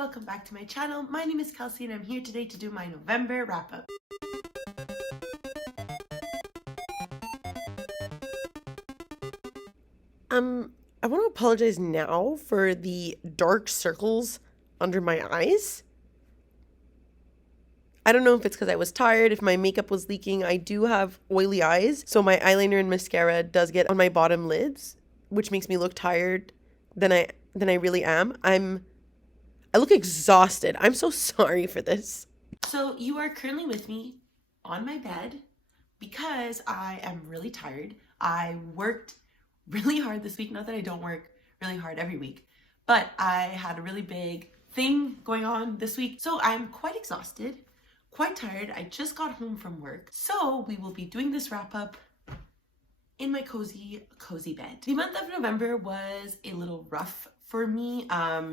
welcome back to my channel. My name is Kelsey and I'm here today to do my November wrap-up. I want to apologize now for the dark circles under my eyes. I don't know if it's because I was tired, if my makeup was leaking. I do have oily eyes, so my eyeliner and mascara does get on my bottom lids, which makes me look tired than I really am. I look exhausted. I'm so sorry for this. So you are currently with me on my bed because I am really tired. I worked really hard this week. Not that I don't work really hard every week, but I had a really big thing going on this week. So I'm quite exhausted, quite tired. I just got home from work. So we will be doing this wrap up in my cozy bed. The month of November was a little rough for me.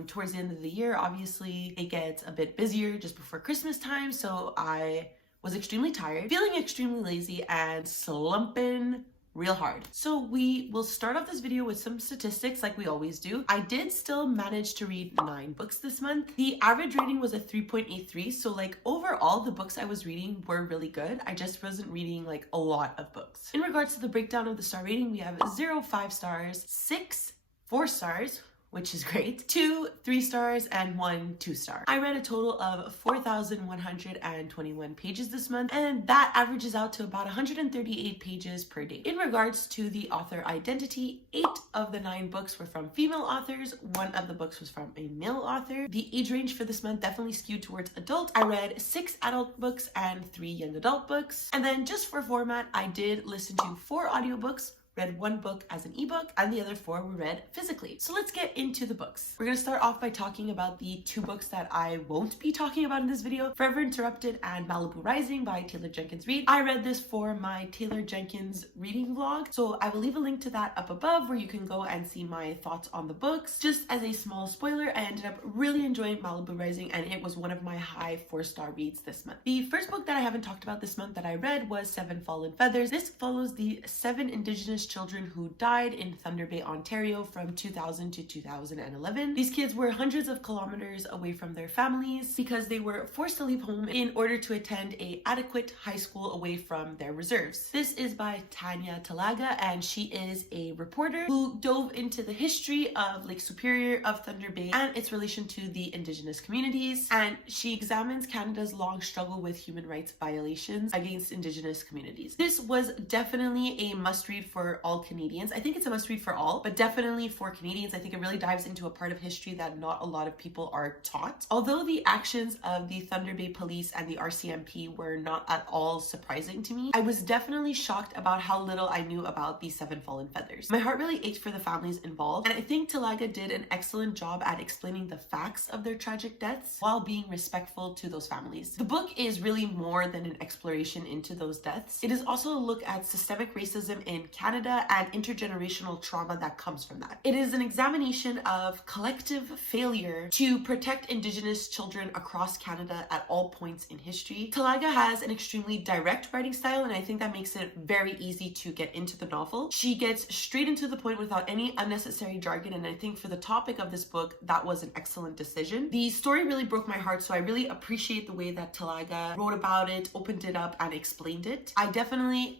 Towards the end of the year, obviously it gets a bit busier just before Christmas time. So I was extremely tired, feeling extremely lazy and slumping real hard. So we will start off this video with some statistics like we always do. I did still manage to read 9 books this month. The average rating was a 3.83. So like overall, the books I was reading were really good. I just wasn't reading like a lot of books. In regards to the breakdown of the star rating, we have 0 5 stars, 6 4 stars, which is great, 2 3 stars, and 1 2 star. I read a total of 4,121 pages this month, and that averages out to about 138 pages per day. In regards to the author identity, 8 of the 9 books were from female authors, 1 of the books was from a male author. The age range for this month definitely skewed towards adult. I read 6 adult books and 3 young adult books. And then just for format, I did listen to 4 audiobooks, read 1 book as an ebook, and the other 4 were read physically. So let's get into the books. We're gonna start off by talking about the 2 books that I won't be talking about in this video, Forever Interrupted and Malibu Rising by Taylor Jenkins Reid. I read this for my Taylor Jenkins reading vlog, so I will leave a link to that up above where you can go and see my thoughts on the books. Just as a small spoiler, I ended up really enjoying Malibu Rising, and it was one of my high 4-star reads this month. The first book that I haven't talked about this month that I read was Seven Fallen Feathers. This follows the 7 Indigenous children who died in Thunder Bay, Ontario from 2000 to 2011. These kids were hundreds of kilometers away from their families because they were forced to leave home in order to attend a adequate high school away from their reserves. This is by Tanya Talaga, and she is a reporter who dove into the history of Lake Superior, of Thunder Bay, and its relation to the Indigenous communities, and she examines Canada's long struggle with human rights violations against Indigenous communities. This was definitely a must-read for all Canadians. I think it's a must read for all, but definitely for Canadians. I think it really dives into a part of history that not a lot of people are taught. Although the actions of the Thunder Bay Police and the RCMP were not at all surprising to me, I was definitely shocked about how little I knew about the 7 Fallen Feathers. My heart really ached for the families involved, and I think Talaga did an excellent job at explaining the facts of their tragic deaths while being respectful to those families. The book is really more than an exploration into those deaths. It is also a look at systemic racism in Canada and intergenerational trauma that comes from that. It is an examination of collective failure to protect Indigenous children across Canada at all points in history. Talaga has an extremely direct writing style, and I think that makes it very easy to get into the novel. She gets straight into the point without any unnecessary jargon, and I think for the topic of this book, that was an excellent decision. The story really broke my heart, so I really appreciate the way that Talaga wrote about it, opened it up, and explained it. I definitely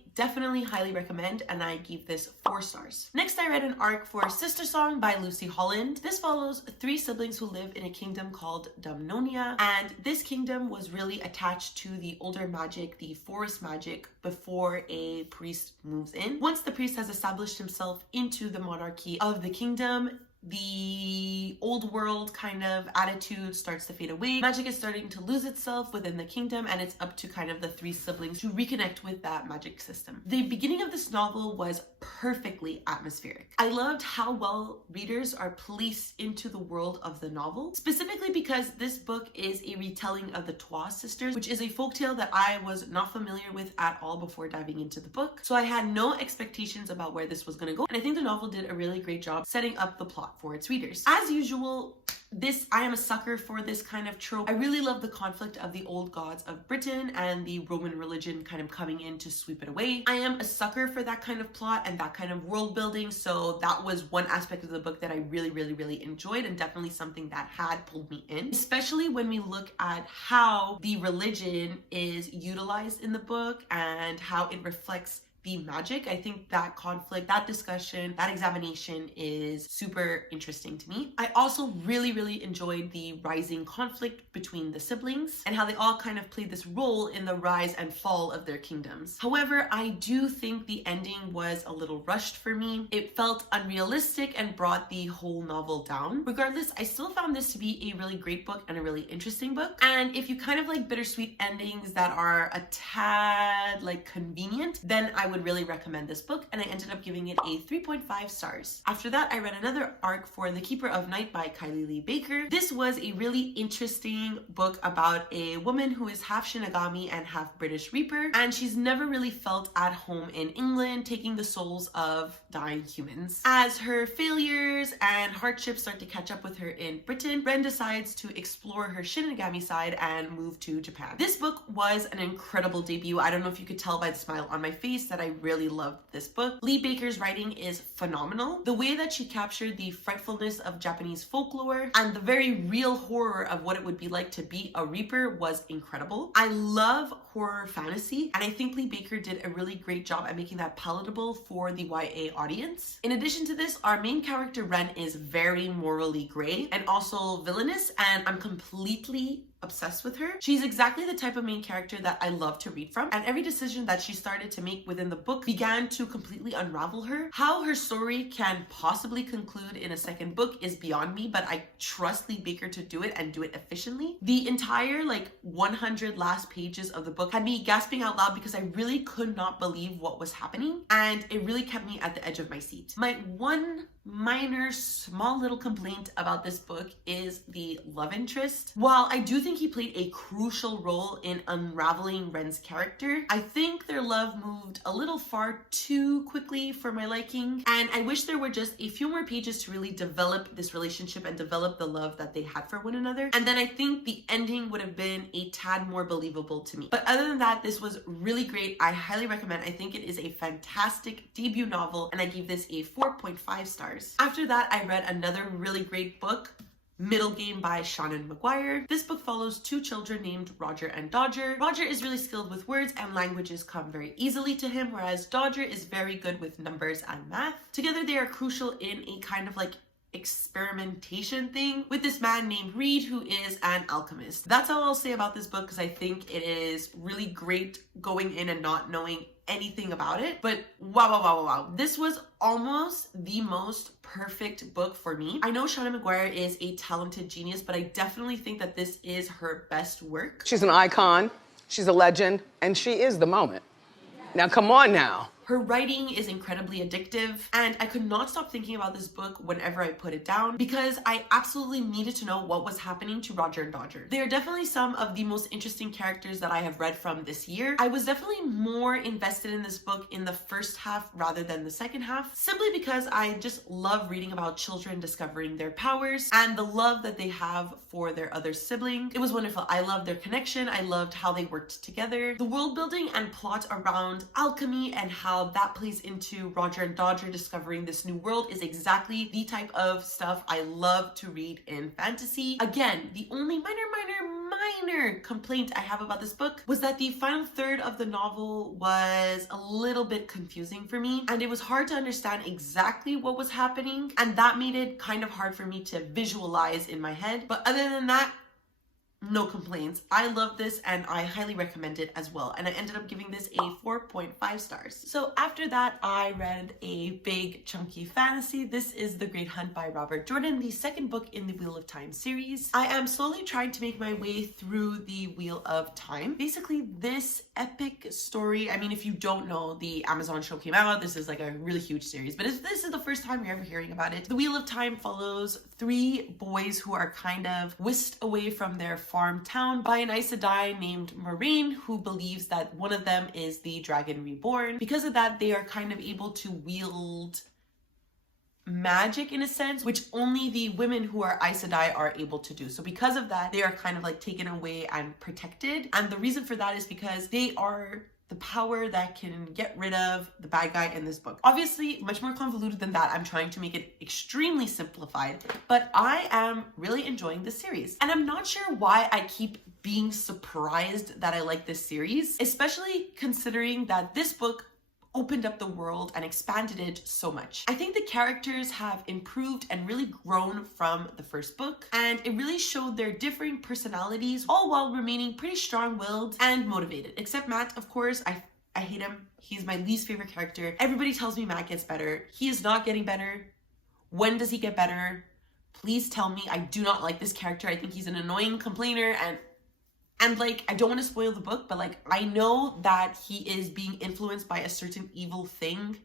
highly recommend, and I give this 4 stars. Next, I read an arc for Sister Song by Lucy Holland. This follows 3 siblings who live in a kingdom called Dumnonia, and this kingdom was really attached to the older magic, the forest magic, before a priest moves in. Once the priest has established himself into the monarchy of the kingdom, the old world kind of attitude starts to fade away. Magic is starting to lose itself within the kingdom, and it's up to kind of the 3 siblings to reconnect with that magic system. The beginning of this novel was perfectly atmospheric. I loved how well readers are placed into the world of the novel, specifically because this book is a retelling of the Twa sisters, which is a folktale that I was not familiar with at all before diving into the book. So I had no expectations about where this was going to go, and I think the novel did a really great job setting up the plot for its readers. As usual, I am a sucker for this kind of trope. I really love the conflict of the old gods of Britain and the Roman religion kind of coming in to sweep it away. I am a sucker for that kind of plot and that kind of world building, so that was one aspect of the book that I really enjoyed, and definitely something that had pulled me in, especially when we look at how the religion is utilized in the book and how it reflects the magic. I think that conflict, that discussion, that examination is super interesting to me. I also really enjoyed the rising conflict between the siblings and how they all kind of played this role in the rise and fall of their kingdoms. However, I do think the ending was a little rushed for me. It felt unrealistic and brought the whole novel down. Regardless, I still found this to be a really great book and a really interesting book. And if you kind of like bittersweet endings that are a tad like convenient, then I would really recommend this book, and I ended up giving it a 3.5 stars. After that, I read another arc for The Keeper of Night by Kylie Lee Baker. This was a really interesting book about a woman who is half Shinigami and half British Reaper, and she's never really felt at home in England, taking the souls of dying humans. As her failures and hardships start to catch up with her in Britain, Ren decides to explore her Shinigami side and move to Japan. This book was an incredible debut. I don't know if you could tell by the smile on my face that I really loved this book. Lee Baker's writing is phenomenal. The way that she captured the frightfulness of Japanese folklore and the very real horror of what it would be like to be a Reaper was incredible. I love horror fantasy, and I think Lee Baker did a really great job at making that palatable for the YA audience. In addition to this, our main character Ren is very morally gray and also villainous, and I'm completely obsessed with her. She's exactly the type of main character that I love to read from, and every decision that she started to make within the book began to completely unravel her. How her story can possibly conclude in a second book is beyond me, but I trust Lee Baker to do it and do it efficiently. The entire 100 last pages of the book had me gasping out loud because I really could not believe what was happening, and it really kept me at the edge of my seat. My one minor small little complaint about this book is the love interest. While I do think he played a crucial role in unraveling Ren's character, I think their love moved a little far too quickly for my liking, and I wish there were just a few more pages to really develop this relationship and develop the love that they had for one another, and then I think the ending would have been a tad more believable to me. But other than that, this was really great. I highly recommend. I think it is a fantastic debut novel, and I gave this a 4.5 stars. After that, I read another really great book, Middle Game by Seanan McGuire. This book follows two children named Roger and Dodger. Roger is really skilled with words and languages come very easily to him, whereas Dodger is very good with numbers and math. Together, they are crucial in a kind of experimentation thing with this man named Reed, who is an alchemist. That's all I'll say about this book, because I think it is really great going in and not knowing anything about it. But wow. This was almost the most perfect book for me. I know Seanan McGuire is a talented genius, but I definitely think that this is her best work. She's an icon, she's a legend, and she is the moment. Now, come on now. Her writing is incredibly addictive, and I could not stop thinking about this book whenever I put it down because I absolutely needed to know what was happening to Roger and Dodger. They are definitely some of the most interesting characters that I have read from this year. I was definitely more invested in this book in the first half rather than the second half, simply because I just love reading about children discovering their powers and the love that they have for their other sibling. It was wonderful. I loved their connection. I loved how they worked together. The world building and plot around alchemy and how that plays into Roger and Dodger discovering this new world is exactly the type of stuff I love to read in fantasy. Again, the only minor complaint I have about this book was that the final third of the novel was a little bit confusing for me, and it was hard to understand exactly what was happening, and that made it kind of hard for me to visualize in my head. But other than that, no complaints. I love this and I highly recommend it as well. And I ended up giving this a 4.5 stars. So after that, I read a big chunky fantasy. This is The Great Hunt by Robert Jordan, the second book in the Wheel of Time series. I am slowly trying to make my way through the Wheel of Time. Basically, this epic story, I mean, if you don't know, the Amazon show came out. This is like a really huge series, but if this is the first time you're ever hearing about it, The Wheel of Time follows three boys who are kind of whisked away from their farm town by an Aes Sedai named Moraine, who believes that one of them is the Dragon Reborn. Because of that, they are kind of able to wield magic in a sense, which only the women who are Aes Sedai are able to do. So because of that, they are kind of like taken away and protected. And the reason for that is because they are the power that can get rid of the bad guy in this book. Obviously, much more convoluted than that. I'm trying to make it extremely simplified, but I am really enjoying this series. And I'm not sure why I keep being surprised that I like this series, especially considering that this book opened up the world and expanded it so much. I think the characters have improved and really grown from the first book, and it really showed their differing personalities, all while remaining pretty strong-willed and motivated. Except Matt, of course. I hate him. He's my least favorite character. Everybody tells me Matt gets better. He is not getting better. When does he get better? Please tell me. I do not like this character. I think he's an annoying complainer, and like, I don't want to spoil the book, but like, I know that he is being influenced by a certain evil thing.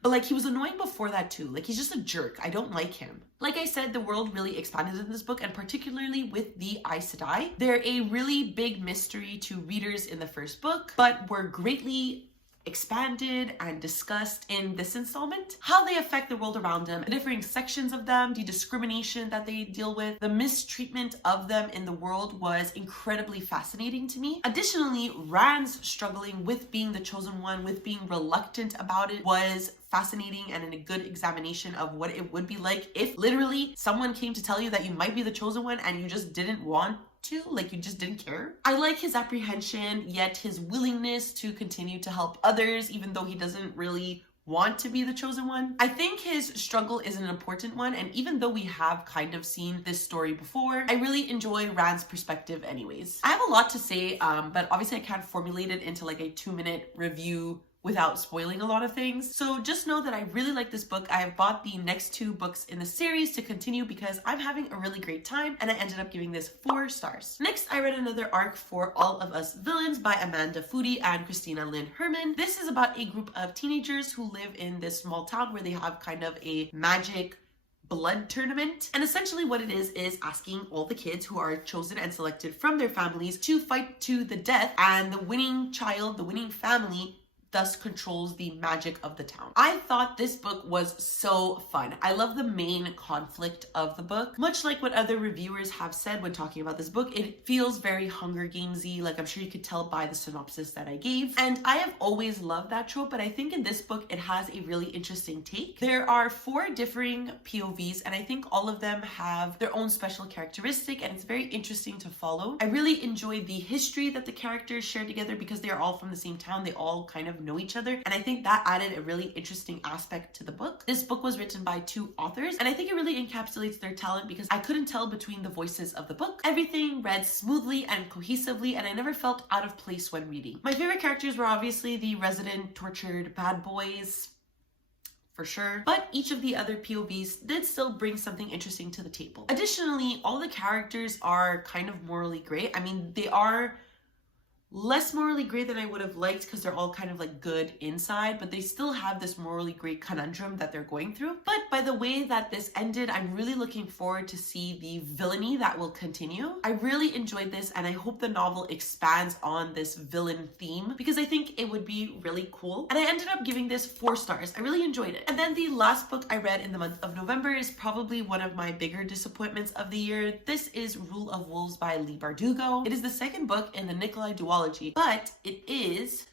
But like, he was annoying before that too. Like, he's just a jerk. I don't like him. Like I said, the world really expanded in this book, and particularly with the Aes Sedai. They're a really big mystery to readers in the first book, but were greatly expanded and discussed in this installment. How they affect the world around them, the differing sections of them, the discrimination that they deal with, the mistreatment of them in the world was incredibly fascinating to me. Additionally, Rand's struggling with being the chosen one, with being reluctant about it, was fascinating and a good examination of what it would be like if literally someone came to tell you that you might be the chosen one and you just didn't want to, like you just didn't care. I like his apprehension, yet his willingness to continue to help others, even though he doesn't really want to be the chosen one. I think his struggle is an important one, and even though we have kind of seen this story before, I really enjoy Rand's perspective anyways. I have a lot to say, but obviously I can't formulate it into like a 2-minute review without spoiling a lot of things. So just know that I really like this book. I have bought the next 2 books in the series to continue because I'm having a really great time, and I ended up giving this 4 stars. Next, I read another arc for All of Us Villains by Amanda Foody and Christina Lynn Herman. This is about a group of teenagers who live in this small town where they have kind of a magic blood tournament, and essentially what it is asking all the kids who are chosen and selected from their families to fight to the death, and the winning child, the winning family, thus controls the magic of the town. I thought this book was so fun. I love the main conflict of the book. Much like what other reviewers have said when talking about this book, it feels very Hunger Games-y, like I'm sure you could tell by the synopsis that I gave. And I have always loved that trope, but I think in this book, it has a really interesting take. There are 4 differing POVs, and I think all of them have their own special characteristic, and it's very interesting to follow. I really enjoyed the history that the characters share together because they are all from the same town. They all kind of know each other, and I think that added a really interesting aspect to the book. This book was written by 2 authors, and I think it really encapsulates their talent because I couldn't tell between the voices of the book. Everything read smoothly and cohesively, and I never felt out of place when reading. My favorite characters were obviously the resident tortured bad boys, for sure, but each of the other POVs did still bring something interesting to the table. Additionally, all the characters are kind of morally gray. I mean, they are less morally gray than I would have liked because they're all kind of like good inside, but they still have this morally gray conundrum that they're going through. But by the way that this ended, I'm really looking forward to see the villainy that will continue. I really enjoyed this, and I hope the novel expands on this villain theme because I think it would be really cool. And I ended up giving this 4 stars. I really enjoyed it. And then the last book I read in the month of November is probably one of my bigger disappointments of the year. This is Rule of Wolves by Leigh Bardugo. It is the 2nd book in the Nikolai duology, but it is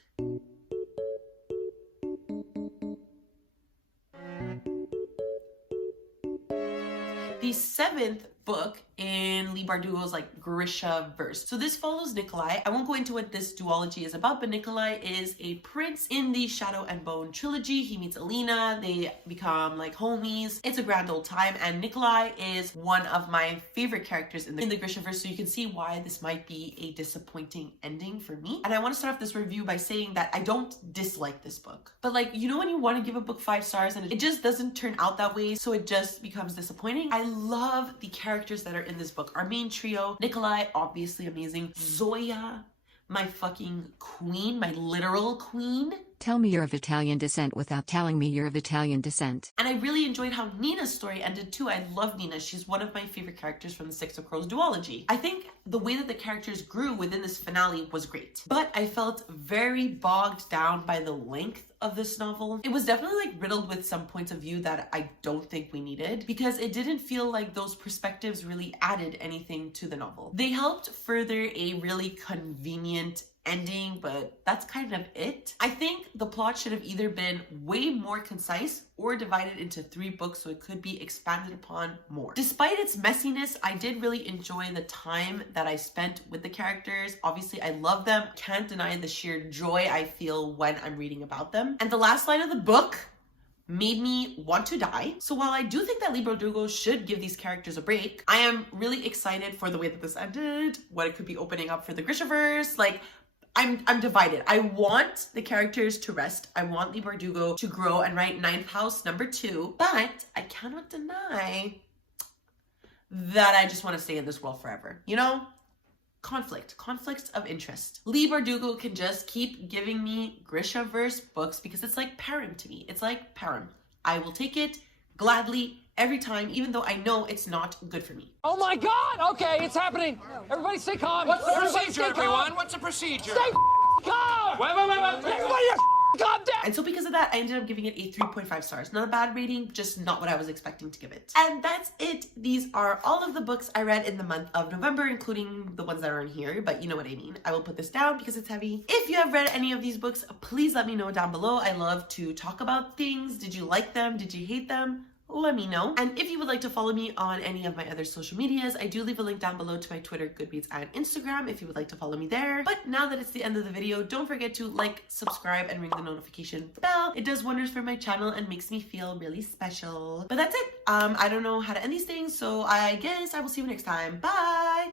the 7th book in Leigh Bardugo's like Grisha verse. So this follows Nikolai. I won't go into what this duology is about, but Nikolai is a prince in the Shadow and Bone trilogy. He meets Alina, they become like homies. It's a grand old time, and Nikolai is one of my favorite characters in the Grisha verse, so you can see why this might be a disappointing ending for me. And I want to start off this review by saying that I don't dislike this book, but like, you know when you want to give a book 5 stars and it just doesn't turn out that way, so it just becomes disappointing. I love the characters that are in this book. Our main trio, Nikolai, obviously amazing. Zoya, my fucking queen, my literal queen. Tell me you're of Italian descent without telling me you're of Italian descent. And I really enjoyed how Nina's story ended too. I love Nina. She's one of my favorite characters from the Six of Crows duology. I think the way that the characters grew within this finale was great. But I felt very bogged down by the length of this novel. It was definitely like riddled with some points of view that I don't think we needed, because it didn't feel like those perspectives really added anything to the novel. They helped further a really convenient ending, but that's kind of it. I think the plot should have either been way more concise or divided into 3 books so it could be expanded upon more. Despite its messiness, I did really enjoy the time that I spent with the characters. Obviously, I love them. Can't deny the sheer joy I feel when I'm reading about them. And the last line of the book made me want to die. So while I do think that Leigh Bardugo should give these characters a break, I am really excited for the way that this ended, what it could be opening up for the Grishaverse. Like, I'm divided. I want the characters to rest. I want Leigh Bardugo to grow and write Ninth House #2, but I cannot deny that I just want to stay in this world forever. You know? Conflicts of interest. Leigh Bardugo can just keep giving me Grishaverse books because it's like Param to me. It's like Param. I will take it gladly every time, even though I know it's not good for me. Oh my God! Okay, it's happening. Everybody stay calm. What's the procedure, everyone? What's the procedure? Stay calm! Wait. Everybody just calm down! And so because of that, I ended up giving it a 3.5 stars. Not a bad rating, just not what I was expecting to give it. And that's it. These are all of the books I read in the month of November, including the ones that are in here, but you know what I mean. I will put this down because it's heavy. If you have read any of these books, please let me know down below. I love to talk about things. Did you like them? Did you hate them? Let me know. And if you would like to follow me on any of my other social medias, I do leave a link down below to my Twitter, Goodreads, and Instagram if you would like to follow me there. But now that it's the end of the video, don't forget to like, subscribe, and ring the notification bell. It does wonders for my channel and makes me feel really special. But that's it. I don't know how to end these things, so I guess I will see you next time. Bye!